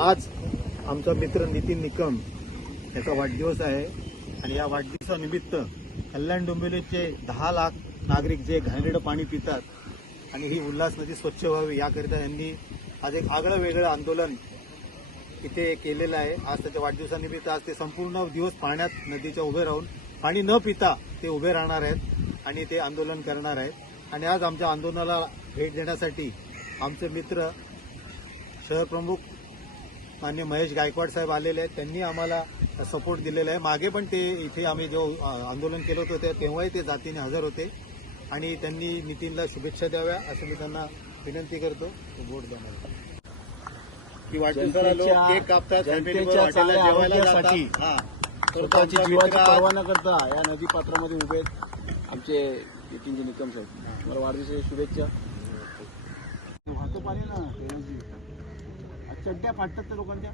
आज आमचा मित्र नितीन निकम याचा वाढदिवस आहे. आणि या वाढदिवसानिमित्त कल्याण डोंबिवलीचे दहा लाख नागरिक जे घाणेरडं पाणी पितात आणि ही उल्हास नदी स्वच्छ व्हावी याकरिता यांनी आज एक आगळं वेगळं आंदोलन इथे केलेलं आहे. आज त्याच्या वाढदिवसानिमित्त आज ते संपूर्ण दिवस पाण्यात नदीच्या उभे राहून पाणी न पिता ते उभे राहणार आहेत आणि ते आंदोलन करणार आहेत. आणि आज आमच्या आंदोलनाला भेट देण्यासाठी आमचे मित्र शहर प्रमुख मान्य महेश गायकवाड साहेब आलेले आहेत. त्यांनी आम्हाला सपोर्ट दिलेला आहे. मागे पण ते इथे आम्ही जो आंदोलन केलं होतं ते- तेव्हाही ते जातीने हजर होते. आणि त्यांनी नितीनला शुभेच्छा द्याव्या असं मी त्यांना विनंती करतो. बोट जेवायला. हा. तर स्वतःची जीवाची पर्वा न करता या नदी पात्रामध्ये उभे आहेत आमचे नितीनजी निकम साहेब. मला वाढदिवसाच्या शुभेच्छा. वाहतं पाणी ना चड्ड्या फाटतात त्या लोकांच्या.